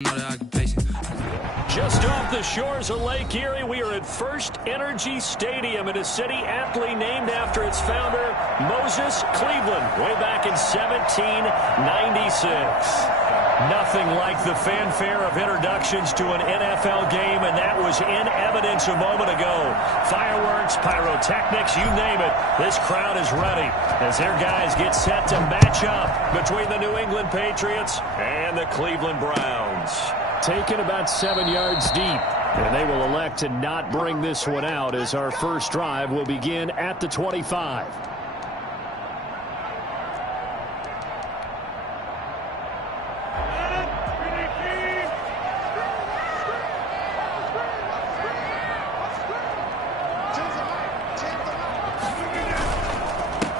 Just off the shores of Lake Erie, we are at First Energy Stadium in a city aptly named after its founder, Moses Cleveland, way back in 1796. Nothing like the fanfare of introductions to an NFL game, and that was in evidence a moment ago. Fireworks, pyrotechnics, you name it. This crowd is ready as their guys get set to match up between the New England Patriots and the Cleveland Browns. Taken about 7 yards deep, and they will elect to not bring this one out as our first drive will begin at the 25.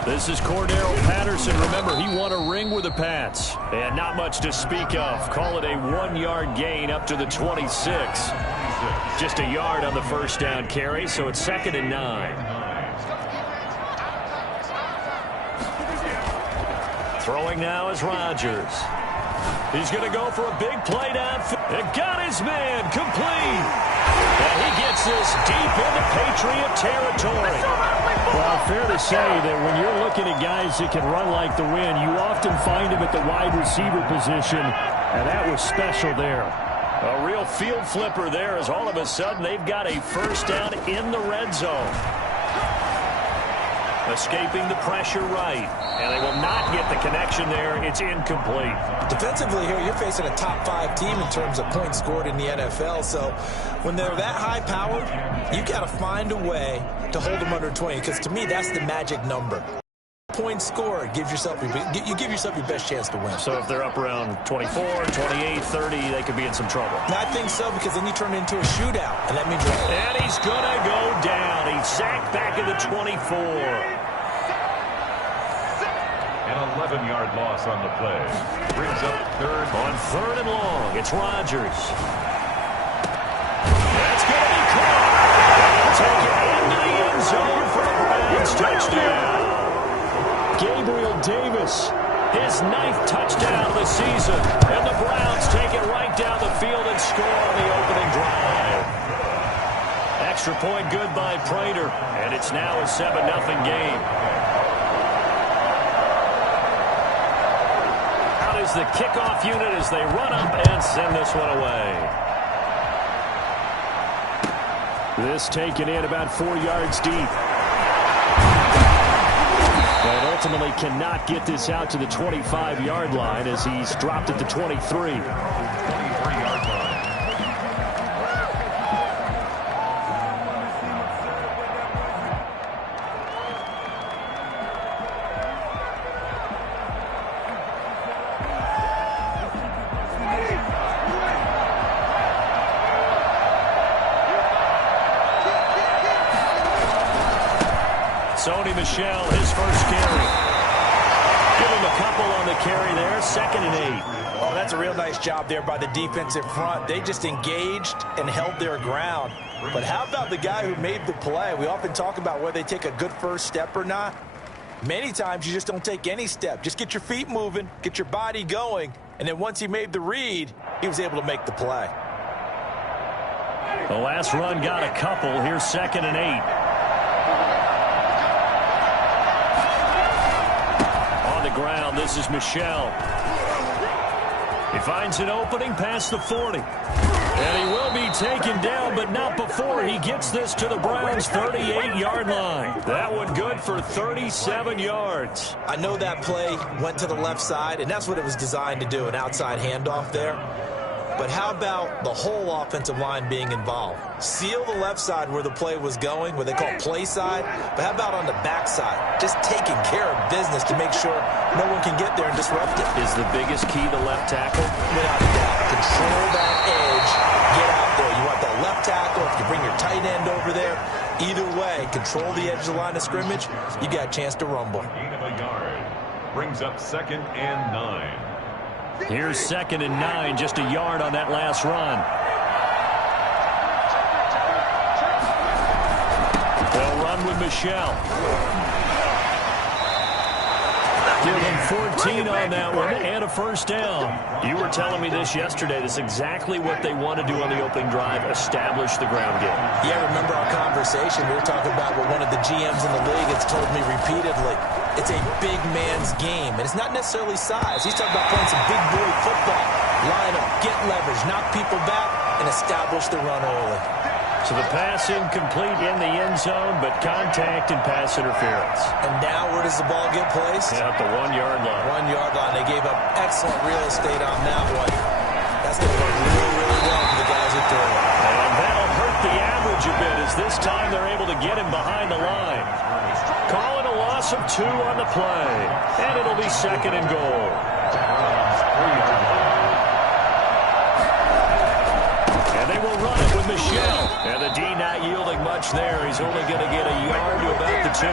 This is Cordero Patterson. Remember, he won a ring with the Pats. And not much to speak of. Call it a 1-yard gain up to the 26. Just a yard on the first down carry, so it's 2nd and 9. Throwing now is Rodgers. He's going to go for a big play downfield. It got his man complete. And he gets this deep into Patriot territory. Well, fair to say that when you're looking at guys that can run like the wind, you often find them at the wide receiver position, and that was special there. A real field flipper there as all of a sudden they've got a first down in the red zone. Escaping the pressure right, and they will not get the connection there. It's incomplete. Defensively here, you're facing a top 5 team in terms of points scored in the NFL, so when they're that high-powered, you got to find a way to hold them under 20, because to me, that's the magic number. Points scored, you give yourself your best chance to win. So if they're up around 24, 28, 30, they could be in some trouble. I think so, because then you turn it into a shootout, and that means and he's going to go down. He's sacked back at the 24. An 11-yard loss on the play. Brings up third. On 3rd and long, it's Rodgers. That's going to be caught. Take it into the end zone for the Browns. Touchdown. Gabriel Davis, his 9th touchdown of the season. And the Browns take it right down the field and score on the opening drive. Extra point good by Prater. And it's now a 7-0 game. The kickoff unit as they run up and send this one away. This taken in about 4 yards deep. But ultimately cannot get this out to the 25-yard line as he's dropped at the 23. 23-yard line. Sony Michel, his first carry. Give him a couple on the carry there. 2nd and 8. Oh, that's a real nice job there by the defensive front. They just engaged and held their ground. But how about the guy who made the play? We often talk about whether they take a good first step or not. Many times you just don't take any step. Just get your feet moving, get your body going, and then once he made the read, he was able to make the play. The last run got a couple. Here's 2nd and 8. Ground. This is Michel. He finds an opening past the 40. And he will be taken down, but not before he gets this to the Browns' 38-yard line. That one good for 37 yards. I know that play went to the left side, and that's what it was designed to do, an outside handoff there. But how about the whole offensive line being involved? Seal the left side where the play was going, what they call play side. But how about on the back side? Just taking care of business to make sure no one can get there and disrupt it. Is the biggest key the left tackle? Without a doubt. Control that edge. Get out there. You want that left tackle. If you bring your tight end over there, either way, control the edge of the line of scrimmage, you got a chance to rumble. Gain of a yard. Brings up 2nd and 9. Here's 2nd and 9, just a yard on that last run. They'll run with Michel. give him 14 on that one and a first down. You were telling me this yesterday. This is exactly what they want to do on the opening drive, establish the ground game. Yeah, remember our conversation? We were talking about what one of the GMs in the league has told me repeatedly. It's a big man's game, and it's not necessarily size. He's talking about playing some big boy football. Line up, get leverage, knock people back, and establish the run early. So the pass incomplete in the end zone, but contact and pass interference. And now where does the ball get placed? Yeah, at the 1-yard line. 1-yard line. They gave up excellent real estate on that one. That's going to work really, really well for the guys who threw it. And that'll hurt the average a bit as this time they're able to get him behind the line. Calling a loss of 2 on the play. And it'll be second and goal. And they will run it with Michelle. And the D not yielding much there. He's only going to get a yard to about the 2.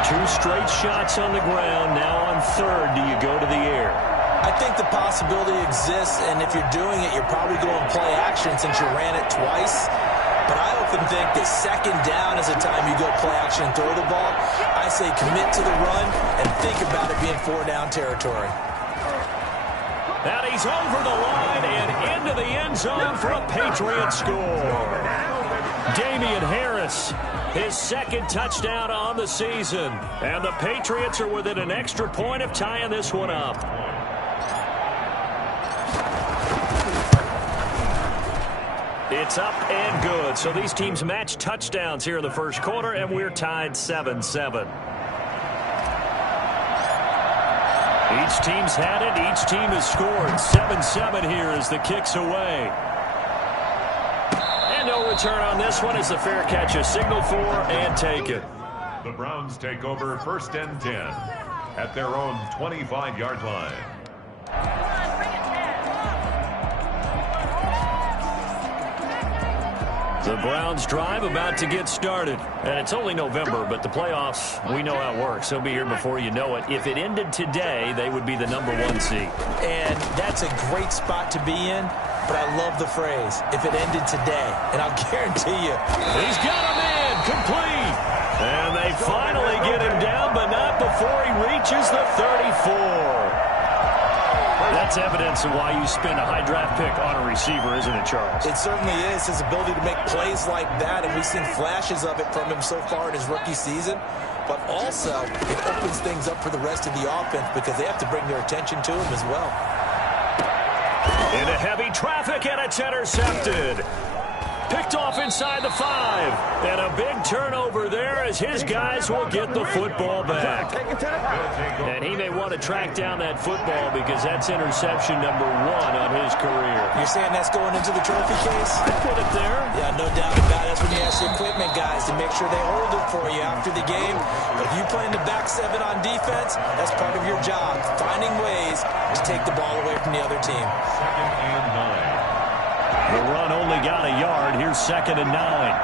2 straight shots on the ground. Now on third, do you go to the air? I think the possibility exists, and if you're doing it, you're probably going to play action since you ran it twice. But I often think that second down is the time you go play action and throw the ball. I say commit to the run and think about it being 4-down territory. And he's over the line and into the end zone for a Patriot score. Damian Harris, his second touchdown on the season. And the Patriots are within an extra point of tying this one up. It's up and good. So these teams match touchdowns here in the first quarter, and we're tied 7-7. Each team's had it. Each team has scored. 7-7 here as the kick's away. And no return on this one as the fair catch is signaled for and taken. The Browns take over 1st and 10 at their own 25-yard line. The Browns drive about to get started. And it's only November, but the playoffs, we know how it works. They'll be here before you know it. If it ended today, they would be the #1 seed. And that's a great spot to be in, but I love the phrase, if it ended today. And I'll guarantee you. He's got a man complete. And they finally get him down, but not before he reaches the 34. That's evidence of why you spend a high draft pick on a receiver, isn't it, Charles? It certainly is. His ability to make plays like that, and we've seen flashes of it from him so far in his rookie season. But also, it opens things up for the rest of the offense because they have to bring their attention to him as well. Into heavy traffic, and it's intercepted. Picked off inside the 5. And a big turnover there as his guys will get the football back. And he may want to track down that football because that's interception #1 on his career. You're saying that's going into the trophy case? I put it there. Yeah, no doubt about it. That's when you ask the equipment guys to make sure they hold it for you after the game. But if you play in the back 7 on defense, that's part of your job, finding ways to take the ball away from the other team. 2nd and 9. The run only got a yard. Here's 2nd and 9.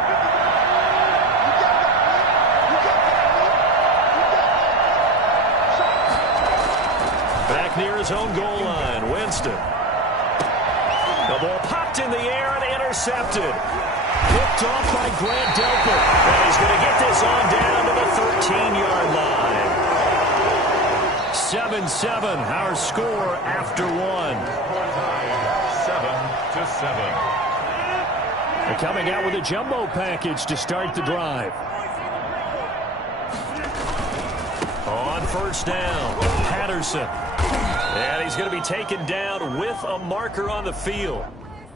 Back near his own goal line, Winston. The ball popped in the air and intercepted. Picked off by Grant Delpit. And he's going to get this on down to the 13-yard line. 7-7, our score after 1. 7-7. They're coming out with a jumbo package to start the drive. On 1st down, Patterson. And he's going to be taken down with a marker on the field.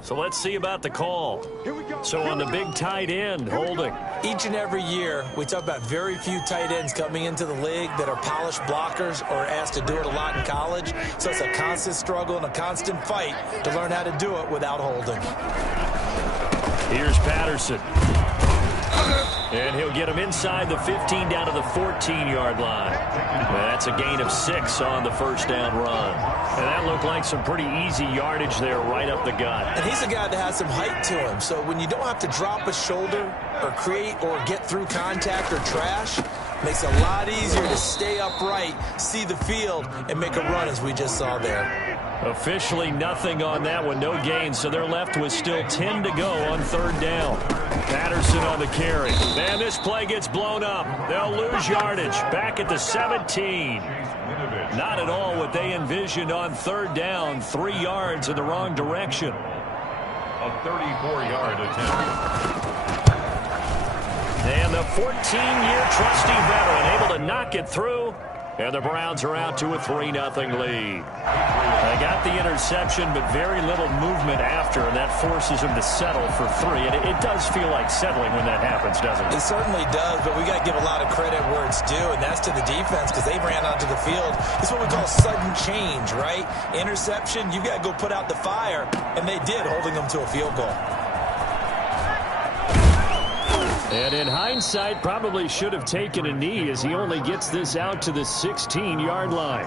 So let's see about the call. So on the big tight end, holding. Each and every year, we talk about very few tight ends coming into the league that are polished blockers or asked to do it a lot in college. So it's a constant struggle and a constant fight to learn how to do it without holding. Here's Patterson. And he'll get him inside the 15 down to the 14-yard line. That's a gain of 6 on the 1st down run. And that looked like some pretty easy yardage there right up the gut. And he's a guy that has some height to him. So when you don't have to drop a shoulder or create or get through contact or trash, Makes it a lot easier to stay upright, see the field, and make a run as we just saw there. Officially nothing on that one, no gain, so they're left with still 10 to go on third down. Patterson on the carry. And this play gets blown up. They'll lose yardage. Back at the 17. Not at all what they envisioned on third down. 3 yards in the wrong direction. A 34-yard attempt. And the 14-year trusty veteran able to knock it through. And the Browns are out to a 3-0 lead. They got the interception, but very little movement after, and that forces them to settle for 3. And it does feel like settling when that happens, doesn't it? It certainly does, but we got to give a lot of credit where it's due, and that's to the defense because they ran onto the field. It's what we call sudden change, right? Interception, you got to go put out the fire, and they did, holding them to a field goal. And in hindsight, probably should have taken a knee as he only gets this out to the 16-yard line.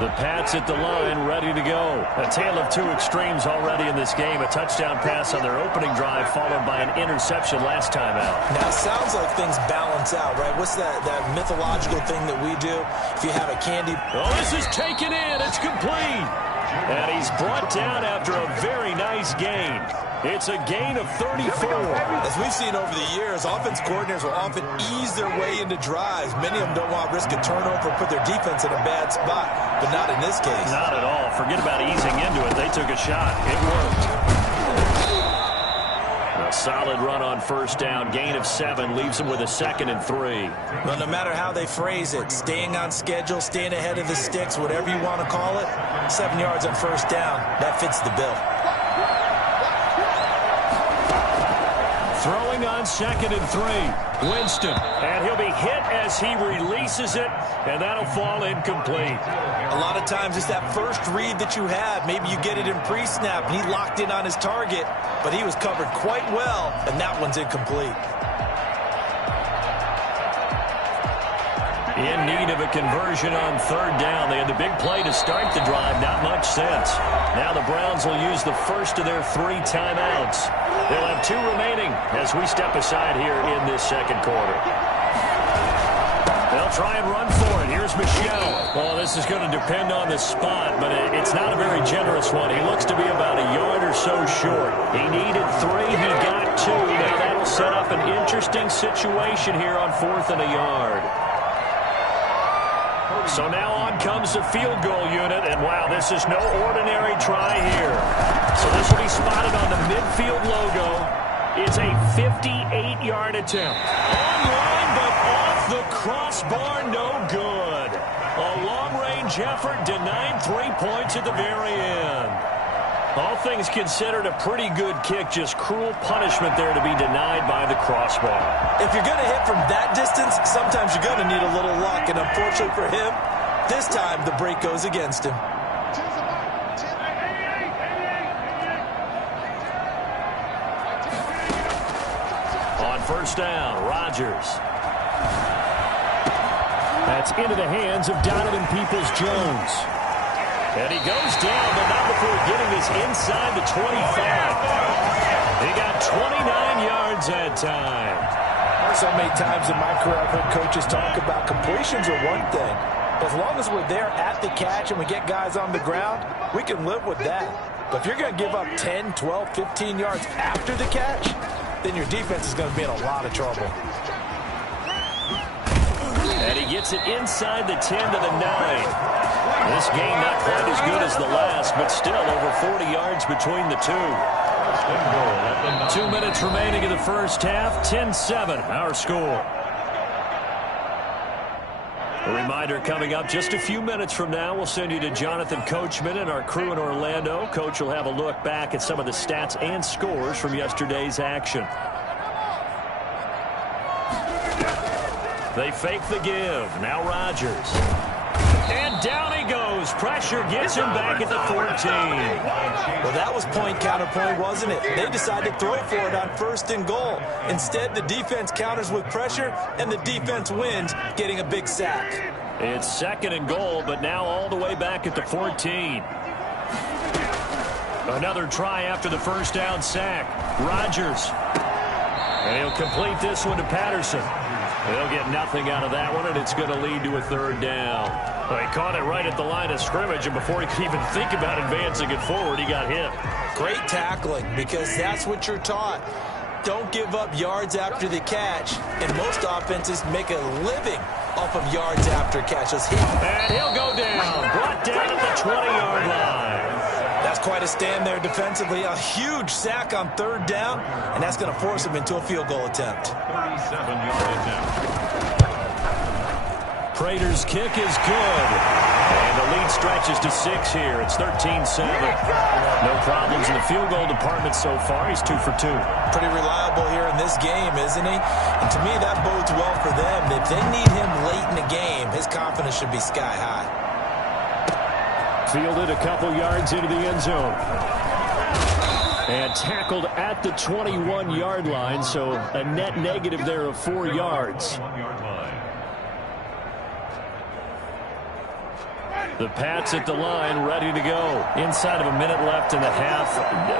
The Pats at the line, ready to go. A tale of two extremes already in this game. A touchdown pass on their opening drive, followed by an interception last time out. Now, it sounds like things balance out, right? What's that mythological thing that we do? If you have a candy... Oh, this is taken in. It's complete. And he's brought down after a very nice gain. It's a gain of 34. As we've seen over the years, offense coordinators will often ease their way into drives. Many of them don't want to risk a turnover or put their defense in a bad spot, but not in this case. Not at all. Forget about easing into it. They took a shot. It worked. A solid run on first down. Gain of 7 leaves them with a 2nd and 3. Well, no matter how they phrase it, staying on schedule, staying ahead of the sticks, whatever you want to call it, 7 yards on first down, that fits the bill. Throwing on 2nd and 3. Winston. And he'll be hit as he releases it, and that'll fall incomplete. A lot of times it's that first read that you have. Maybe you get it in pre-snap, and he locked in on his target, but he was covered quite well, and that one's incomplete. In need of a conversion on third down. They had the big play to start the drive. Not much sense. Now the Browns will use the first of their 3 timeouts. They'll have 2 remaining as we step aside here in this second quarter. They'll try and run for it. Here's Michel. Well, this is going to depend on the spot, but it's not a very generous one. He looks to be about a yard or so short. He needed 3. He got 2. Now that'll set up an interesting situation here on 4th and a yard. So now on comes the field goal unit, and wow, this is no ordinary try here. So this will be spotted on the midfield logo. It's a 58-yard attempt. Online, but off the crossbar, no good. A long-range effort denied 3 points at the very end. All things considered, a pretty good kick, just cruel punishment there to be denied by the crossbar. If you're going to hit from that distance, sometimes you're going to need a little luck, and unfortunately for him, this time the break goes against him. On first down, Rodgers. That's into the hands of Donovan Peoples-Jones. And he goes down, but not before getting this inside the 25. He got 29 yards that time. So many times in my career, I've heard coaches talk about completions are one thing. As long as we're there at the catch and we get guys on the ground, we can live with that. But if you're going to give up 10, 12, 15 yards after the catch, then your defense is going to be in a lot of trouble. And he gets it inside the 10 to the 9. This game not quite as good as the last, but still over 40 yards between the two. 2 minutes remaining in the first half. 10-7, our score. A reminder coming up just a few minutes from now. We'll send you to Jonathan Coachman and our crew in Orlando. Coach will have a look back at some of the stats and scores from yesterday's action. They fake the give. Now Rodgers. And down he goes. Pressure gets him back at the 14. Well, that was point counterpoint, wasn't it? They decided to throw for it on 1st and goal. Instead, the defense counters with pressure, and the defense wins, getting a big sack. It's 2nd and goal, but now all the way back at the 14. Another try after the first down sack. Rodgers. And he'll complete this one to Patterson. They'll get nothing out of that one, and it's going to lead to a third down. Well, he caught it right at the line of scrimmage, and before he could even think about advancing it forward, he got hit. Great tackling, because that's what you're taught. Don't give up yards after the catch, and most offenses make a living off of yards after catches. And he'll go down, brought down at the 20-yard line. That's quite a stand there defensively. A huge sack on third down, and that's going to force him into a field goal attempt. 37-yard attempt. Prater's kick is good. And the lead stretches to 6 here. It's 13-7. No problems in the field goal department so far. He's 2 for 2. Pretty reliable here in this game, isn't he? And to me, that bodes well for them. If they need him late in the game, his confidence should be sky high. Fielded a couple yards into the end zone. And tackled at the 21-yard line, so a net negative there of 4 yards. The Pats at the line, ready to go. Inside of a minute left in the half.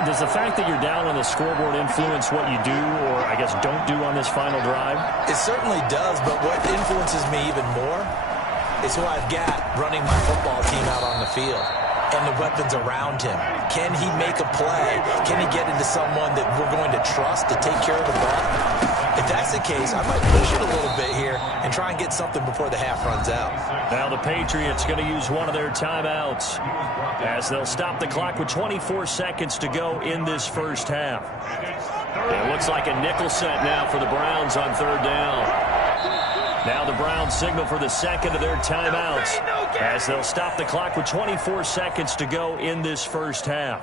Does the fact that you're down on the scoreboard influence what you do, or I guess don't do on this final drive? It certainly does, but what influences me even more is who I've got running my football team out on the field and the weapons around him. Can he make a play? Can he get into someone that we're going to trust to take care of the ball? If that's the case, I might push it a little bit here and try and get something before the half runs out. Now the Patriots going to use one of their timeouts as they'll stop the clock with 24 seconds to go in this first half. It looks like a nickel set now for the Browns on third down. Now the Browns signal for the second of their timeouts as they'll stop the clock with 24 seconds to go in this first half.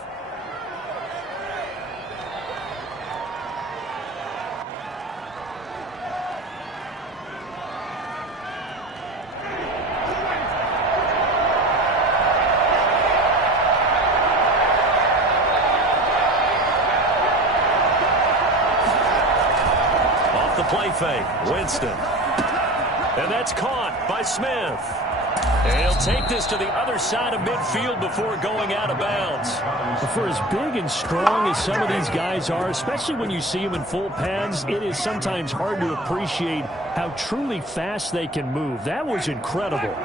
Off the play fake, Winston. And that's caught by Smith. And he'll take this to the other side of midfield before going out of bounds. For as big and strong as some of these guys are, especially when you see them in full pads, it is sometimes hard to appreciate how truly fast they can move. That was incredible.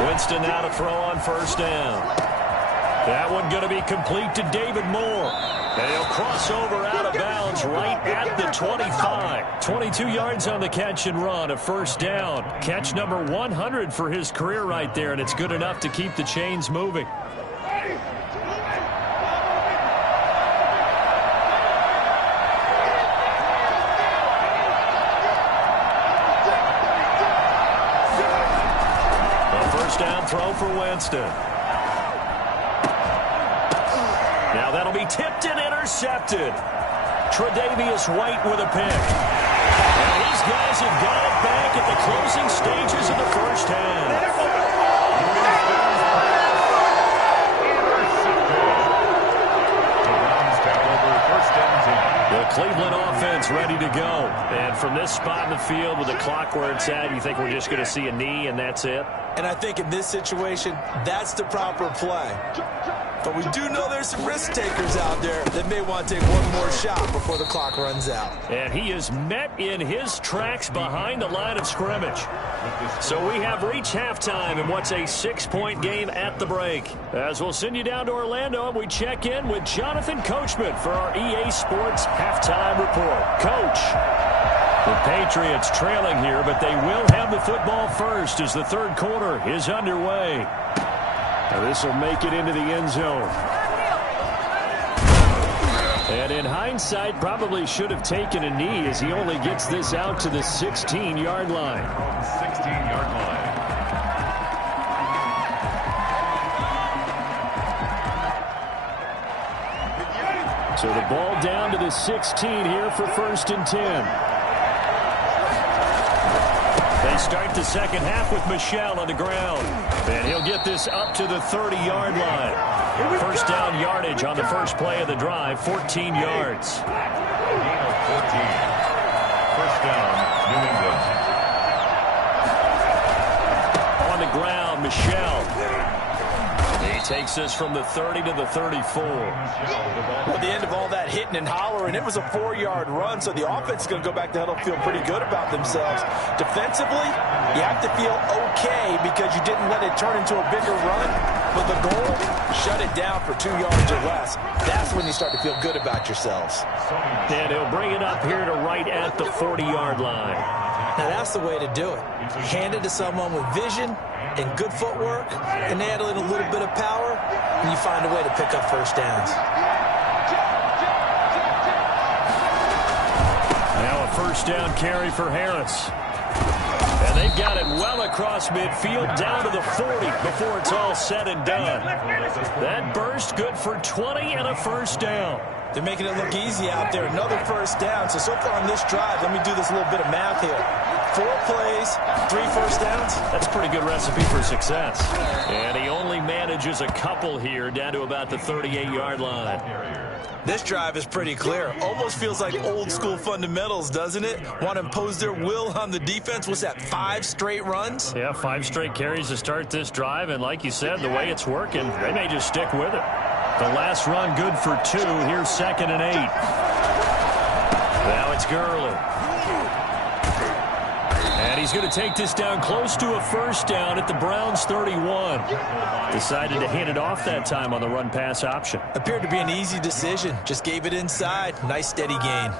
Winston now to throw on first down. That one going to be complete to David Moore. And he'll cross over out of bounds right at the 25. 22 yards on the catch and run, a first down. Catch number 100 for his career right there, and it's good enough to keep the chains moving. Down throw for Winston. Now that'll be tipped and intercepted. Tre'Davious White with a pick. And these guys have got it back at the closing stages of the first half. The Cleveland offense ready to go. And from this spot in the field with the clock where it's at, you think we're just going to see a knee and that's it? And I think in this situation, that's the proper play. But we do know there's some risk takers out there that may want to take one more shot before the clock runs out. And he is met in his tracks behind the line of scrimmage. So we have reached halftime in what's a 6-point game at the break. As we'll send you down to Orlando, we check in with Jonathan Coachman for our EA Sports Halftime Report. Coach, the Patriots trailing here, but they will have the football first as the third quarter is underway. Now this will make it into the end zone. And in hindsight, probably should have taken a knee as he only gets this out to the 16-yard line. 16-yard line. So the ball down to the 16 here for 1st and 10. They start the second half with Michel on the ground. And he'll get this up to the 30-yard line. First down yardage on the first play of the drive, 14 yards. First down, New England. On the ground, Michel. He takes this from the 30 to the 34. Well, at the end of all that hitting and hollering, it was a 4-yard run, so the offense is going to go back to huddle, feel pretty good about themselves. Defensively, you have to feel okay because you didn't let it turn into a bigger run, but the goal, shut it down for 2 yards or less. That's when you start to feel good about yourselves. And he'll bring it up here to right at the 40-yard line. Now, that's the way to do it. Hand it to someone with vision and good footwork, and add in a little bit of power, and you find a way to pick up first downs. Now a first down carry for Harris. And they've got it well across midfield, down to the 40 before it's all said and done. That burst good for 20 and a first down. They're making it look easy out there. Another first down. So far on this drive, let me do this little bit of math here. 4 plays, 3 first downs. That's a pretty good recipe for success. And he only manages a couple here, down to about the 38-yard line. This drive is pretty clear. Almost feels like old school fundamentals, doesn't it? Want to impose their will on the defense. What's that, 5 straight runs? Yeah, 5 straight carries to start this drive. And like you said, the way it's working, they may just stick with it. The last run good for 2. Here's 2nd and 8. Now it's Gurley. And he's going to take this down close to a first down at the Browns' 31. Decided to hand it off that time on the run-pass option. Appeared to be an easy decision. Just gave it inside. Nice steady gain.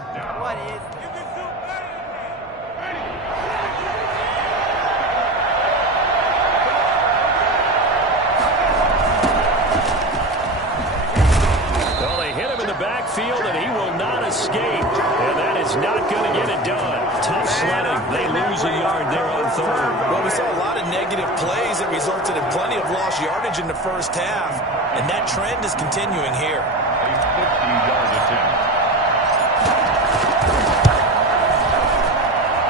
Well, they hit him in the backfield, and he will not escape. And that is not going to get it done. Tough sledding. They lose a yard there on 3rd. Well, we saw a lot of negative plays that resulted in plenty of lost yardage in the first half, and that trend is continuing here. A 50-yard attempt.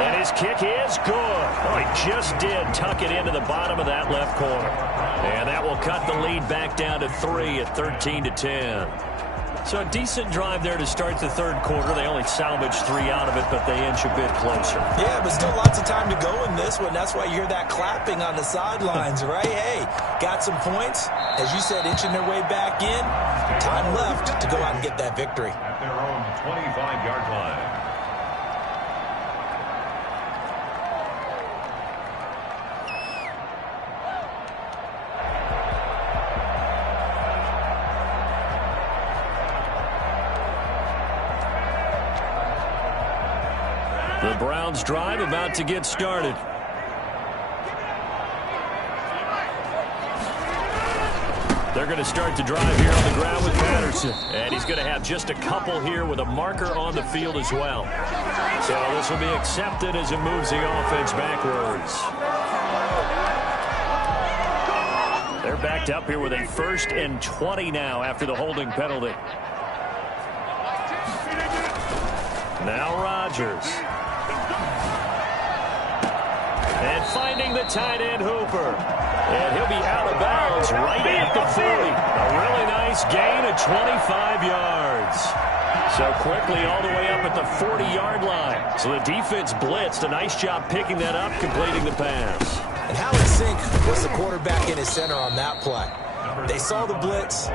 And his kick is good. Oh, he just did tuck it into the bottom of that left corner. And that will cut the lead back down to 3 at 13-10. So a decent drive there to start the 3rd quarter. They only salvaged 3 out of it, but they inch a bit closer. Yeah, but still lots of time to go in this one. That's why you hear that clapping on the sidelines, right? Hey, got some points. As you said, inching their way back in. Time left to go out and get that victory. At their own 25-yard line. The Browns drive about to get started. They're going to start the drive here on the ground with Patterson. And he's going to have just a couple here with a marker on the field as well. So this will be accepted as it moves the offense backwards. They're backed up here with a 1st and 20 now after the holding penalty. Now Rodgers. And finding the tight end Hooper. And he'll be out of bounds right at the 40. A really nice gain of 25 yards. So quickly all the way up at the 40-yard line. So the defense blitzed. A nice job picking that up, completing the pass. And how in sync was the quarterback in his center on that play? They saw the blitz,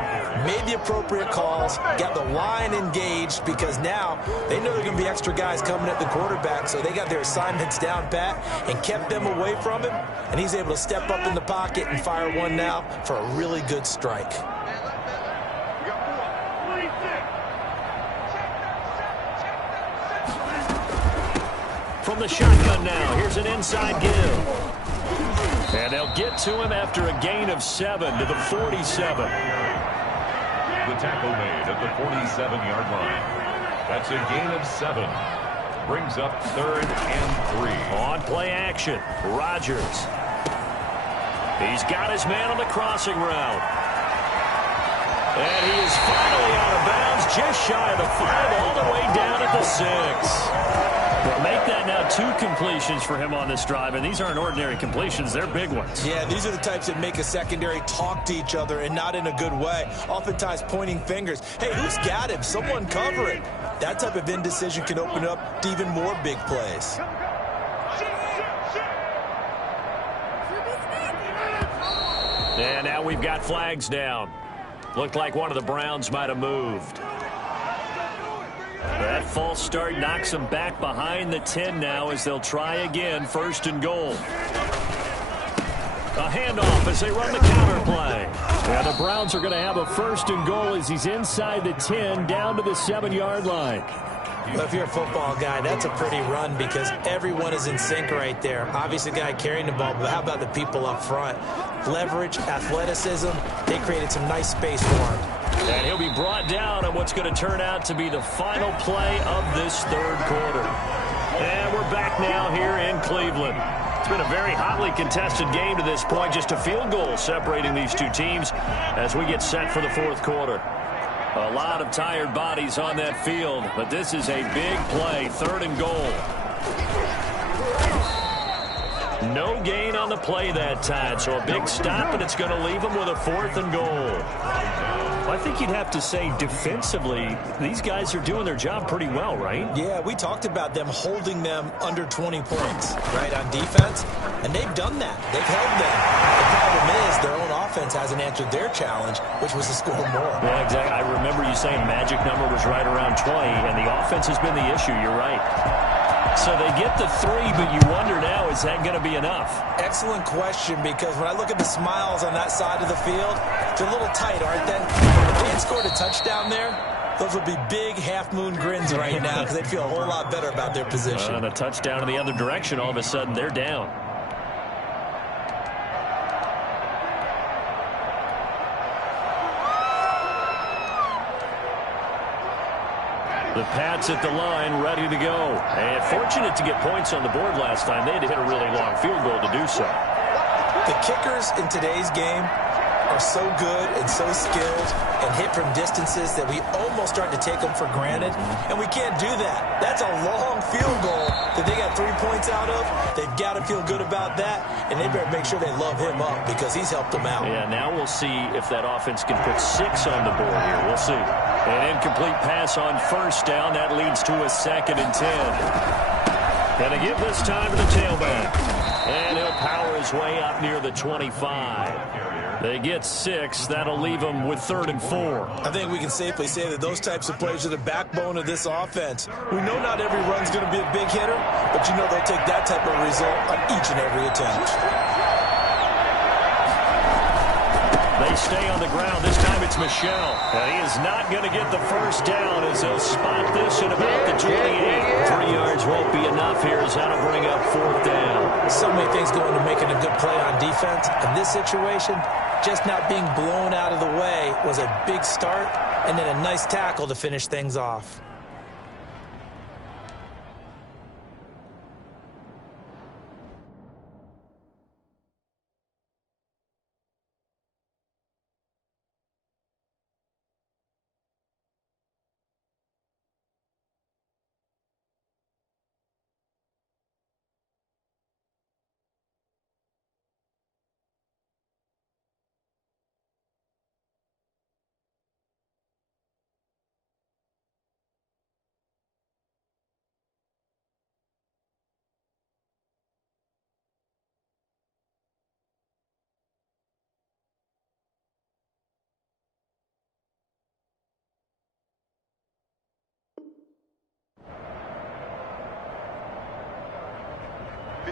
made the appropriate calls, got the line engaged because now they know there are going to be extra guys coming at the quarterback, so they got their assignments down pat and kept them away from him, and he's able to step up in the pocket and fire one now for a really good strike. From the shotgun now, here's an inside give. And they'll get to him after a gain of 7 to the 47. The tackle made at the 47-yard line. That's a gain of 7. Brings up 3rd and 3. On play action, Rodgers. He's got his man on the crossing route. And he is finally out of bounds, just shy of the 5, all the way down at the 6. Well, make that now 2 completions for him on this drive, and these aren't ordinary completions. They're big ones. Yeah, these are the types that make a secondary talk to each other and not in a good way, oftentimes pointing fingers. Hey, who's got him? Someone cover it. That type of indecision can open up to even more big plays. And now we've got flags down. Looked like one of the Browns might have moved. That false start knocks them back behind the 10 now as they'll try again, 1st and goal. A handoff as they run the counter play. And the Browns are going to have a 1st and goal as he's inside the 10 down to the 7-yard line. Well, if you're a football guy, that's a pretty run because everyone is in sync right there. Obviously, the guy carrying the ball, but how about the people up front? Leverage, athleticism, they created some nice space for him. And he'll be brought down on what's going to turn out to be the final play of this 3rd quarter. And we're back now here in Cleveland. It's been a very hotly contested game to this point. Just a field goal separating these 2 teams as we get set for the 4th quarter. A lot of tired bodies on that field, but this is a big play, 3rd and goal. No gain on the play that time, so a big stop, and it's going to leave them with a 4th and goal. I think you'd have to say defensively, these guys are doing their job pretty well, right? Yeah, we talked about them holding them under 20 points, right, on defense, and they've done that. They've held them. The problem is their own offense hasn't answered their challenge, which was to score more. Yeah, exactly. I remember you saying magic number was right around 20, and the offense has been the issue. You're right. So they get the 3, but you wonder now, is that going to be enough? Excellent question, because when I look at the smiles on that side of the field, they're a little tight, aren't they? If they had scored a touchdown there, those would be big half-moon grins right now because they'd feel a whole lot better about their position. And a touchdown in the other direction, all of a sudden they're down. The Pats at the line, ready to go. And fortunate to get points on the board last time. They had to hit a really long field goal to do so. The kickers in today's game are so good and so skilled and hit from distances that we almost start to take them for granted, and we can't do that. That's a long field goal that they got 3 points out of. They've got to feel good about that, and they better make sure they love him up because he's helped them out. Yeah, now we'll see if that offense can put 6 on the board here. We'll see. An incomplete pass on 1st down. That leads to a 2nd and 10. Going to give this time to the tailback. And he'll power his way up near the 25. They get 6. That'll leave them with 3rd and 4. I think we can safely say that those types of plays are the backbone of this offense. We know not every run's going to be a big hitter, but you know they'll take that type of result on each and every attempt. They stay on the ground. This time it's Michel. And he is not going to get the 1st down as they'll spot this at about the 28. 3 yards won't be enough here as that'll bring up 4th down. So many things go into making a good play on defense. In this situation, just not being blown out of the way was a big start and then a nice tackle to finish things off.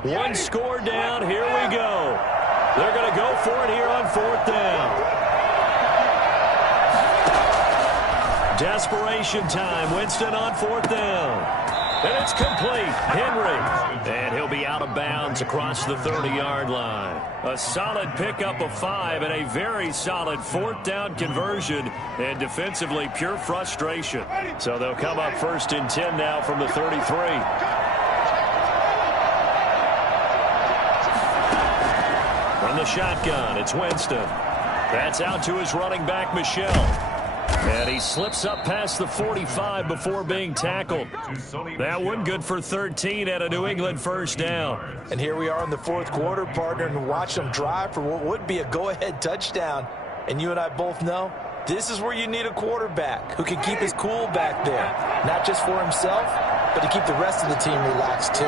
One score down. Here we go. They're going to go for it here on 4th down. Desperation time. Winston on 4th down. And it's complete. Henry. And he'll be out of bounds across the 30-yard line. A solid pickup of 5 and a very solid 4th down conversion. And defensively, pure frustration. So they'll come up 1st and 10 now from the 33. From the shotgun, it's Winston. That's out to his running back, Michel. And he slips up past the 45 before being tackled. That one good for 13 at a New England first down. And here we are in the fourth quarter, partner, and watch them drive for what would be a go-ahead touchdown. And you and I both know this is where you need a quarterback who can keep his cool back there. Not just for himself, but to keep the rest of the team relaxed too.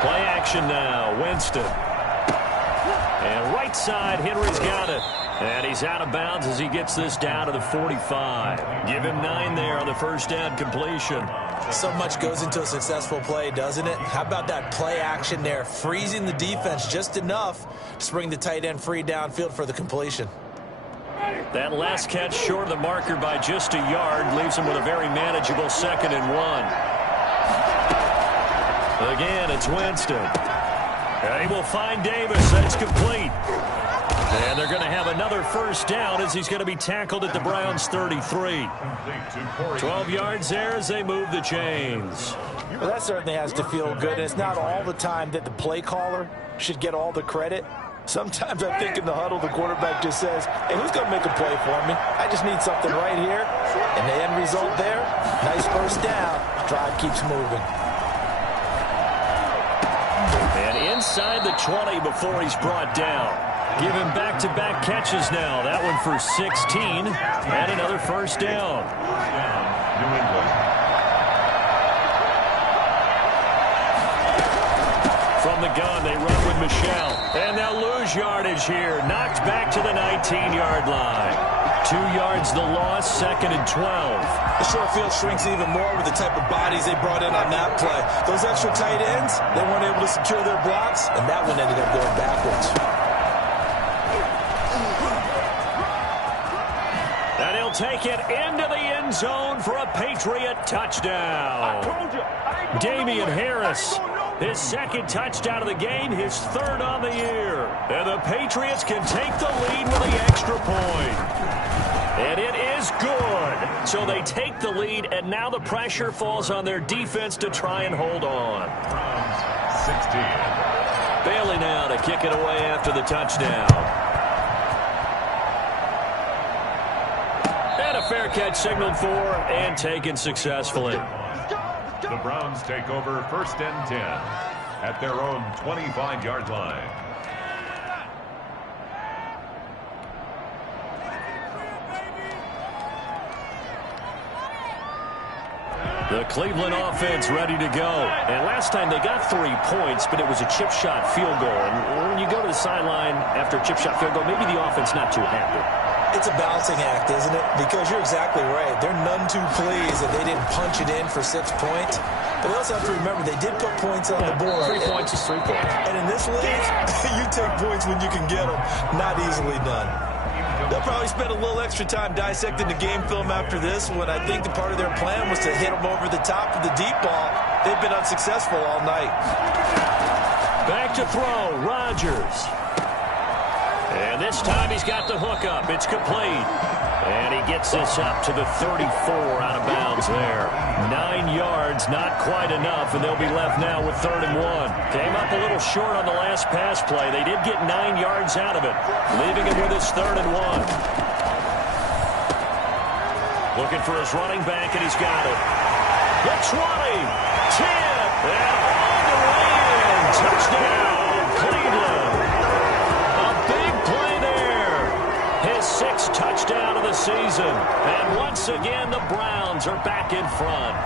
Play action now, Winston. And right side, Henry's got it. And he's out of bounds as he gets this down to the 45. Give him 9 there on the first down completion. So much goes into a successful play, doesn't it? How about that play action there, freezing the defense just enough to bring the tight end free downfield for the completion. That last catch short of the marker by just a yard leaves him with a very manageable 2nd and 1. Again, it's Winston. And he will find Davis. That's complete. And they're going to have another first down as he's going to be tackled at the Browns' 33. 12 yards there as they move the chains. Well, that certainly has to feel good. And it's not all the time that the play caller should get all the credit. Sometimes I think in the huddle, the quarterback just says, hey, who's going to make a play for me? I just need something right here. And the end result there, nice first down. Drive keeps moving. And inside the 20 before he's brought down. Give him back-to-back catches now. That one for 16 and another first down. New England. From the gun, they run with Michelle. And they'll lose yardage here. Knocked back to the 19-yard line. 2 yards the loss, 2nd and 12. The short field shrinks even more with the type of bodies they brought in on that play. Those extra tight ends, they weren't able to secure their blocks, and that one ended up going backwards. And he'll take it into the end zone for a Patriot touchdown. Damian Harris, his 2nd touchdown of the game, his 3rd on the year. And the Patriots can take the lead with the extra point. And it is good. So they take the lead, and now the pressure falls on their defense to try and hold on. 16. Bailey now to kick it away after the touchdown. And a fair catch signaled for and taken successfully. The Browns take over 1st and 10 at their own 25-yard line. The Cleveland offense ready to go. And last time they got 3 points, but it was a chip shot field goal. And when you go to the sideline after a chip shot field goal, maybe the offense not too happy. It's a balancing act, isn't it? Because you're exactly right. They're none too pleased that they didn't punch it in for 6 points. But we also have to remember they did put points on the board. 3 points is 3 points. And in this league, you take points when you can get them. Not easily done. They'll probably spend a little extra time dissecting the game film after this one. I think the part of their plan was to hit them over the top of the deep ball. They've been unsuccessful all night. Back to throw, Rodgers. And this time he's got the hook up. It's complete. And he gets this up to the 34 out of bounds there. 9 yards, not quite enough, and they'll be left now with 3rd and 1. Came up a little short on the last pass play. They did get 9 yards out of it, leaving him with his 3rd and 1. Looking for his running back, and he's got it. The 20, 10, and all the way in. Touchdown, Cleveland. A big play there. His 6th touchdown of the season. And once again, the Browns are back in front.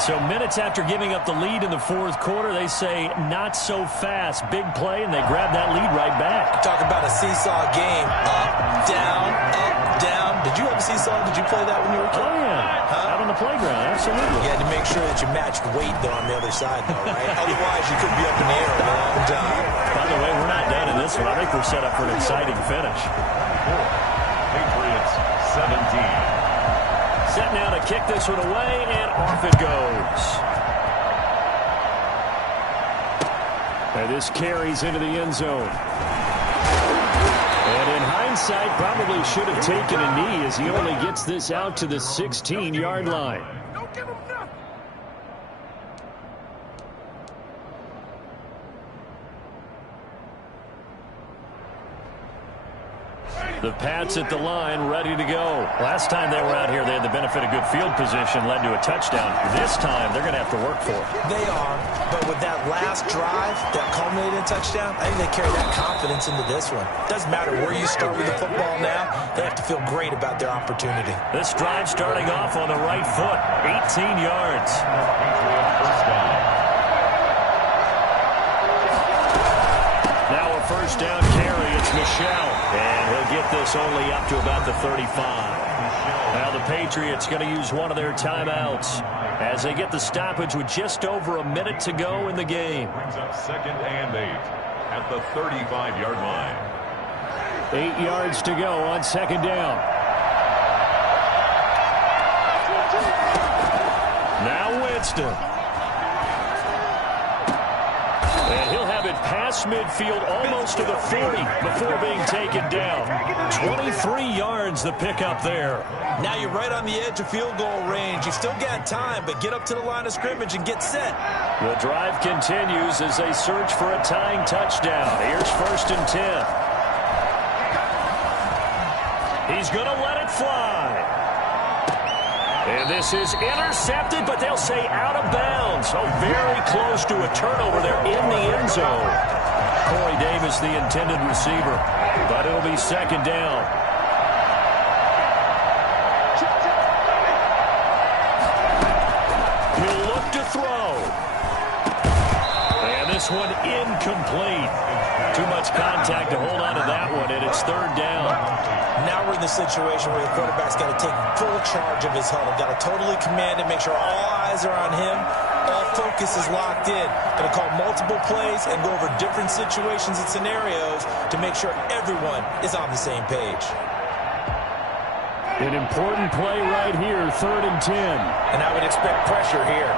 So minutes after giving up the lead in the 4th quarter, they say not so fast. Big play, and they grab that lead right back. Talk about a seesaw game. Up, down, up, down. Did you have a seesaw? Did you play that when you were a kid? Oh, yeah. Out on the playground, absolutely. You had to make sure that you matched weight, though, on the other side, though, right? Otherwise, you could be up in the air a long time. By the way, we're not done in this one. I think we're set up for an exciting finish. Patriots 17. Set now to kick this one away, and off it goes. And this carries into the end zone. And in hindsight, probably should have taken a knee as he only gets this out to the 16-yard line. The Pats at the line, ready to go. Last time they were out here, they had the benefit of good field position, led to a touchdown. This time, they're going to have to work for it. They are, but with that last drive that culminated in a touchdown, I think they carry that confidence into this one. Doesn't matter where you start with the football now, they have to feel great about their opportunity. This drive starting off on the right foot, 18 yards. Now a first down carry, it's Michel. And he'll get this only up to about the 35. Now the Patriots going to use one of their timeouts as they get the stoppage with just over a minute to go in the game. Brings up 2nd and 8 at the 35-yard line. 8 yards to go on 2nd down. Now Winston. And he'll have it past midfield almost to the 40 before being taken down. 23 yards the pickup there. Now you're right on the edge of field goal range. You've still got time, but get up to the line of scrimmage and get set. The drive continues as they search for a tying touchdown. Here's 1st and 10. He's going to let it fly. And this is intercepted, but they'll say out of bounds. So very close to a turnover there in the end zone. Corey Davis, the intended receiver, but it'll be 2nd down. He'll look to throw. And this one incomplete. Too much contact to hold on to that one, and it's 3rd down. Now we're in the situation where the quarterback's got to take full charge of his huddle. Got to totally command it, make sure all eyes are on him. All focus is locked in. Going to call multiple plays and go over different situations and scenarios to make sure everyone is on the same page. An important play right here, 3rd and 10. And I would expect pressure here.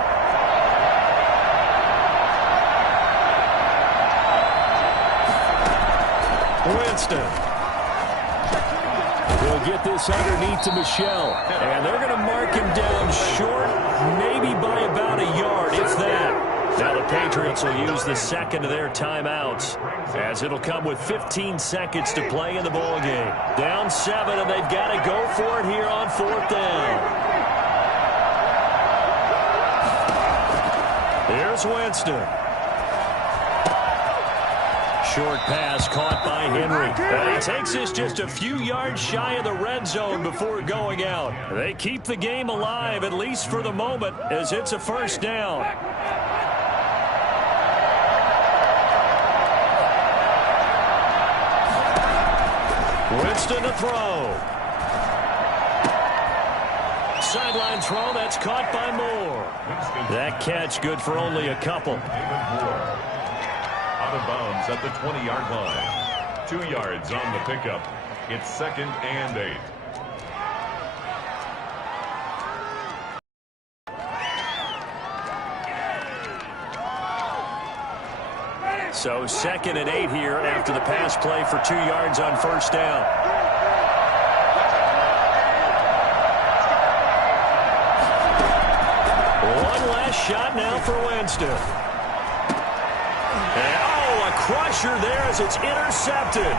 Winston. He'll get this underneath to Michel. And they're going to mark him down short, maybe by about a yard, if that. Now the Patriots will use the 2nd of their timeouts, as it'll come with 15 seconds to play in the ball game. Down 7, and they've got to go for it here on 4th down. Here's Winston. Short pass caught by Henry. And he takes this just a few yards shy of the red zone before going out. They keep the game alive, at least for the moment, as it's a 1st down. Winston to throw. Sideline throw, that's caught by Moore. That catch good for only a couple. Out of bounds at the 20-yard line. 2 yards on the pickup. It's 2nd and 8. So 2nd and 8 here after the pass play for 2 yards on 1st down. One last shot now for Winston. And, oh, a crusher there as it's intercepted.